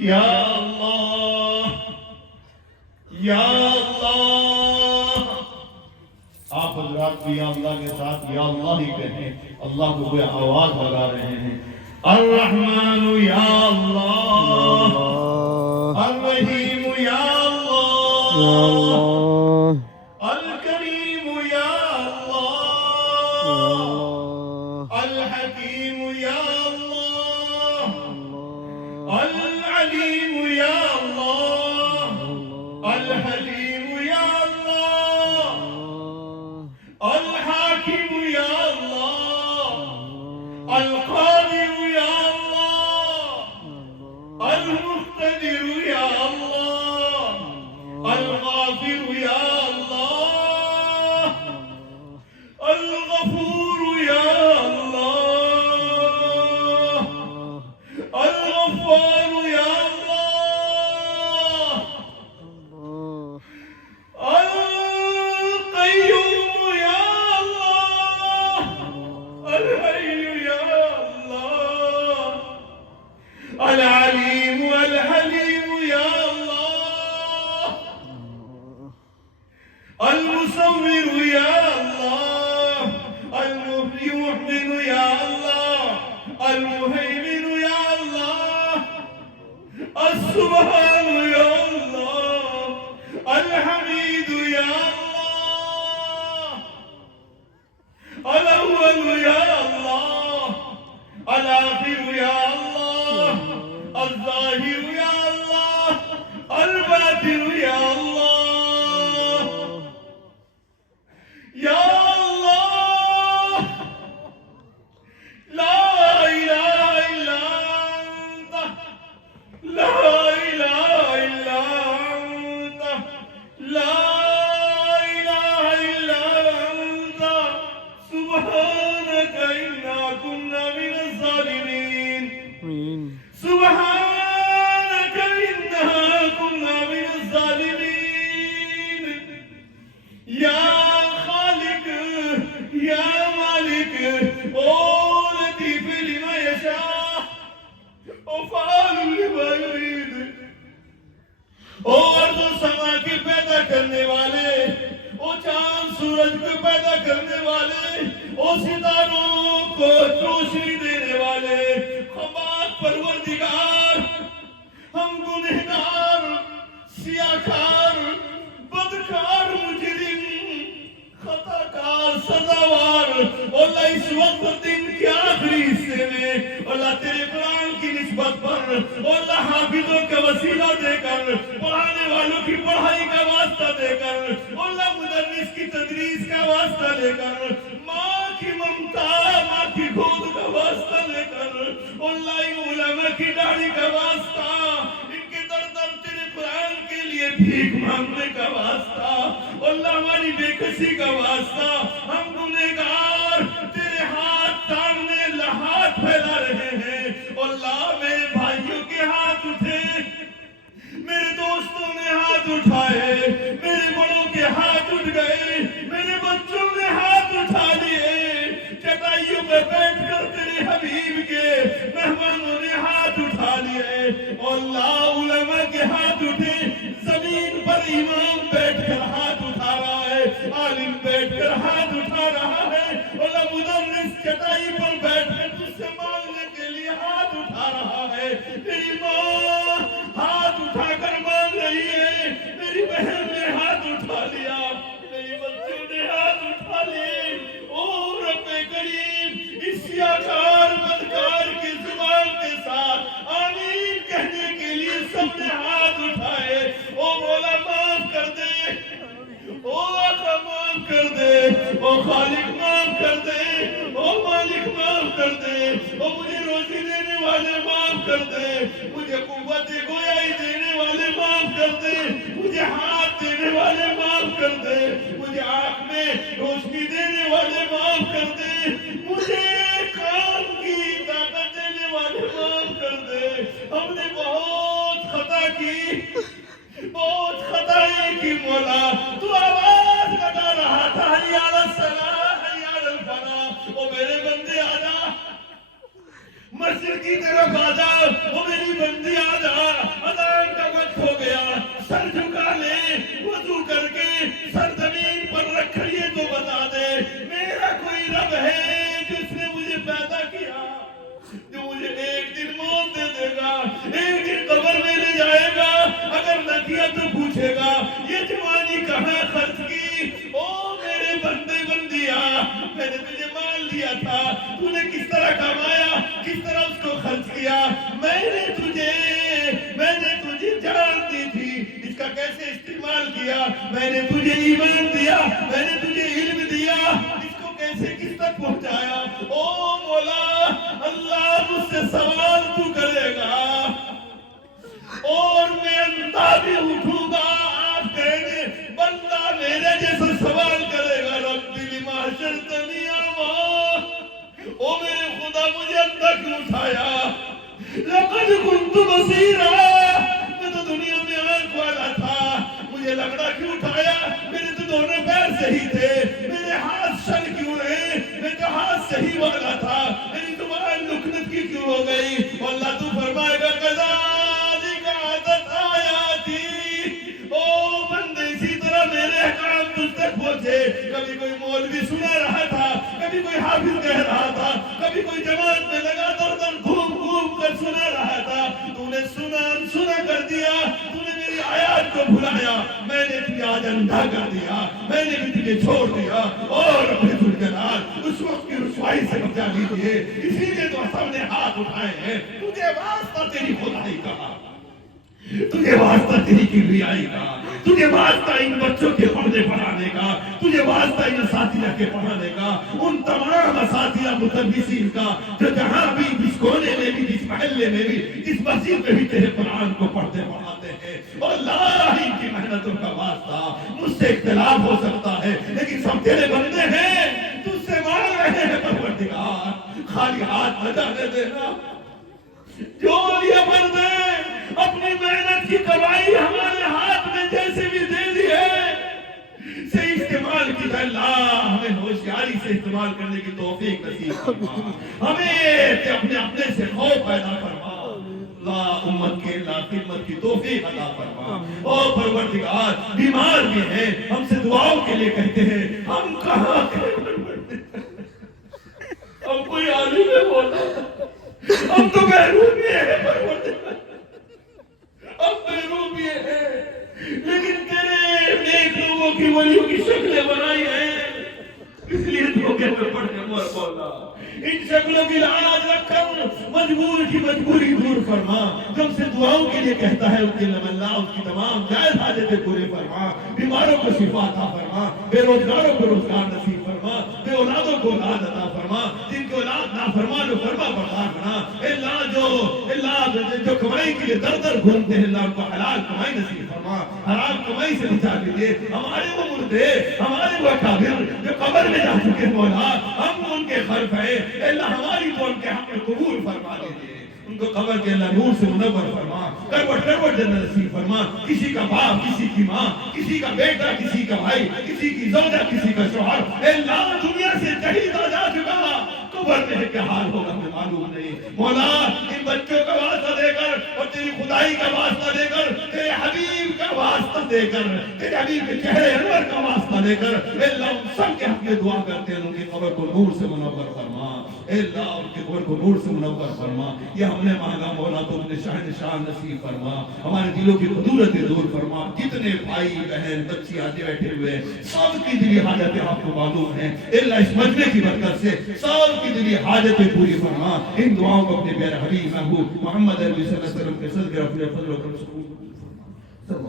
یا اللہ یا اللہ. آپ حضرات بھی یا اللہ کے ساتھ یا اللہ ہی کہیں. اللہ کو کوئی آواز لگا رہے ہیں. الرحمن یا اللہ, الرحیم یا اللہ, الکریم یا اللہ, الحکیم یا اللہ, العلیم یا اللہ, الحلیم یا اللہ, الحاکم یا اللہ, القادر یا اللہ, المقتدر یا اللہ, الغافر یا اللہ, الغفور یا اللہ, الغفار یا اللہ, القیوم یا اللہ, الحی یا اللہ, العلیم الحلیم یا اللہ, المصور یا اللہ, المحسن یا اللہ, المہیمن یا اللہ, السبحان یا اللہ, الحمید یا اللہ, الاول یا اللہ, الاخر یا اللہ, الظاہر یا اللہ, الباطن یا اللہ. یا اللہ, لا الہ الا انت, لا الہ الا انت, لا الہ الا انت, سبحانک انا كنا من الظالمین, سبحانک انا كنا من الظالمین. یا خالق یا مالک, او لطیف لما یشاء, او فعال لما یرید, او ارض و سما کے پیدا کرنے والے, او چاند سورج کو پیدا کرنے والے, او ستاروں کو روشنی دینے والے, خبات پروردگار, ہم گنہگار, سیاہکار, بدکار, مجرم, خطا کار, سزاوار. اللہ اس وقت دن کے آخری حصے میں اللہ تیرے قرآن کی نسبت پر اللہ حافظوں کا وسیلہ دے کر, پڑھانے والوں کی پڑھائی کا واسطہ دے کر, اللہ مدرس کی تدریس کا واسطہ لے کر, ماں کی ممتا, ماں کی گود کا واسطہ لے کر, اللہ علماء کی داڑھی کا واسطہ, ان کے در در تیرے قرآن کے لیے بھیک مانگنے کا واسطہ, اللہ ہماری بے کسی کا واسطہ. ہم گنہگار تیرے ہاتھ تاننے ہاتھ پھیلا رہے ہیں. اللہ میرے بھائیوں کے ہاتھ اٹھے, میرے دوستوں نے ہاتھ اٹھائے, میرے بڑوں کے ہاتھ اٹھ گئے, میرے بچوں نے ہاتھ اٹھا لیے, چٹائیوں پہ بیٹھ کر تیرے حبیب کے مہمانوں نے ہاتھ اٹھا لیے. اللہ علماء کے ہاتھ اٹھے, زمین پر امام بیٹھ کر ہاتھ اٹھا رہا ہے, عالم بیٹھ کر ہاتھ اٹھا رہا ہے, اللہ مدرس چٹائی پر بیٹھ کر تجھ سے مانگنے کے لیے ہاتھ اٹھا رہا ہے. تیری ماں ہاتھ اٹھا کر مانگ رہی ہے, میری بہن نے ہاتھ اٹھا لیا, میری بچوں نے ہاتھ اٹھا لیے. او رب کریم, اس سیاہکار بدکار کی زبان کے ساتھ آمین کہنے کے لیے سب نے ہاتھ اٹھائے. او مولا معاف کر دے, او آقا معاف کر دے, او خالق معاف کر دے, او مالک معاف کر دے, او مجھے روزی دینے والے معاف کر دے, مجھے قوت گویائی دینے والے معاف کر دے, مجھے ہاتھ دینے والے معاف کر دے, مجھے آنکھ میں روشنی دینے والے معاف کر دے, مجھے کام کی طاقت دینے والے معاف کر دے. ہم نے بہت خطا کی, بہت خطائی کی مولا. تو آواز لگا رہا تھا حی علی الصلاۃ, حی علی الفلاح, او میرے بندے آجا, مسجد کی طرف آجا, او میری بندی آجا, کیا، میں نے تجھے ایمان دیا، میں نے تجھے علم دیا، اس کو کیسے کس تک پہنچایا؟ او مولا، اللہ مجھ سے سوال تو کرے گا اور میں اندھا بھی اٹھوں گا، آپ کہیں گے بندہ میرے جیسا سوال کرے گا، رب لما حشرتنی اعمیٰ، او میرے خدا مجھے اندھا کیوں اٹھایا؟ لقد كنت بصیرا، میں تو دنیا میں آنکھ والا تھا، مجھے لگڑا کیوں اٹھایا؟ میرے تو دونوں پیر صحیح تھے، میرے ہاتھ شل کیوں رہے؟ میں تو ہاتھ صحیح والا تھا، میری زبان لکنت کی کیوں ہو گئی؟ اللہ تو فرمائے گا کذالک اتت آیاتی، او بندے اسی طرح میرے احکام تجھ تک پہنچے، کبھی کوئی مولوی سنا رہا تھا، کبھی کوئی حافظ کہہ رہا تھا، کبھی کوئی جماعت میں لگا در در گھوم گھوم کر سنا رہا تھا، تو نے سنا کر دیا، تو نے میری آیات کو بھلایا، میں نے تجھے آج اندھا کر دیا، میں نے بھی تجھے چھوڑ دیا، اور اپنے ذوالجلال اس وقت کی رسوائی سے بچا لیجیے، اسی لیے تو سب نے ہاتھ اٹھائے ہیں، تجھے واسطہ تیری خدائی کا، تجھے واسطہ تیری کبریائی کا، تجھے واسطہ ان بچوں کے پڑھنے پڑھانے کا، تجھے واسطہ ان اساتذہ کے پڑھانے کا، ان تمام اساتذہ متدرسین کا جو جہاں بھی جس کونے میں بھی جس محلے میں بھی جس مسجد میں بھی تیرے قرآن کو پڑھتے پڑھاتے ہیں، اللہ ان کی محنتوں کا واسطہ، مجھ سے اختلاف ہو سکتا ہے لیکن سب تیرے بندے ہیں، تجھ سے مانگ رہے ہیں پروردگار، خالی ہاتھ نہ جانے دینا، جو لیا بندے اپنی محنت کی کمائی ہمارے ہاتھ میں جیسے بھی دے دی ہے، سے استعمال کی جائے، اللہ ہمیں ہوشیاری سے استعمال کرنے کی توفیق نصیب فرما، ہمیں اپنے سے خوف پیدا فرما، اللہ امت کے اللہ خدمت کی توفیق عطا فرما، اور پروردگار بیمار بھی ہیں، ہم سے دعاؤں کے لیے کہتے ہیں، ہم کہاں ہم کوئی عالم ہے بولا، ہم تو محرومی ہیں پروردگار، ہم محرومی ہیں، لیکن تیرے نیک لوگوں کی ولیوں کی شکلیں بنائی ہیں، اس لیے تو کہتے پڑھنے مولا، ان شکلوں کی لاج رکھ کر مجبور کی مجبوری دور فرما، جب سے دعاؤں کے لیے کہتا ہے ان کے لم اللہ اس کی تمام جائز حاجتیں پورے فرما، بیماروں کو شفا عطا فرما، بے روزگاروں کو روزگار نصیب فرما، بے اولادوں کو اولاد عطا فرما، جن کو اولاد نافرمان و فرما بردار بنا، اللہ جو کمائی کے لیے در در گھومتے ہیں، اللہ ان کو حلال کمائی نصیب فرما، حرام کمائی سے بچا لیجیے، ہمارے وہ مردے، ہمارے وہ اکابر جو قبر میں جا چکے مولا، ہم ان کے خلف ہیں، اللہ ہماری تو ان کے حق میں قبول فرما دیجیے، ان کو قبر کے اللہ نور سے منور فرما، کروٹ کروٹ جنت نصیب فرما، کسی کا باپ، کسی کی ماں، کسی کا بیٹا، کسی کا بھائی، کسی کی زوجہ، کسی کا شوہر، اللہ دنیا سے شہید جا چکا، قبر میں کیا حال ہوگا ہمیں معلوم نہیں، مولا ان بچوں کا واسطہ دے کر اور تیری خدائی کا واسطہ دے کر، تیرے حبیب کا واسطہ دے کر، تیرے حبیب کے چہرے انور کا واسطہ دے کر، اللہ ان سب کے حق میں دعا کرتے ہیں، ان کی قبر کو نور سے منور فرما، اللہ ان کے قبر کو نور سے منور فرما، یہ ہم نے مانگا مولا تو اپنے شان نصیب فرما، ہمارے دلوں کی خدورتیں دور فرما، جتنے بھائی بہن بچی آتے بیٹھے ہوئے سب کی دلی حاجتیں آپ کو معلوم ہیں، اللہ اس مجمع کی برکت سے سب کی دلی حاجتیں پوری فرما، ان دعاؤں کو اپنے پیارے حبیب محبوب محمد علیہ وسلم کے صدقے اپنے فضل و کرم سے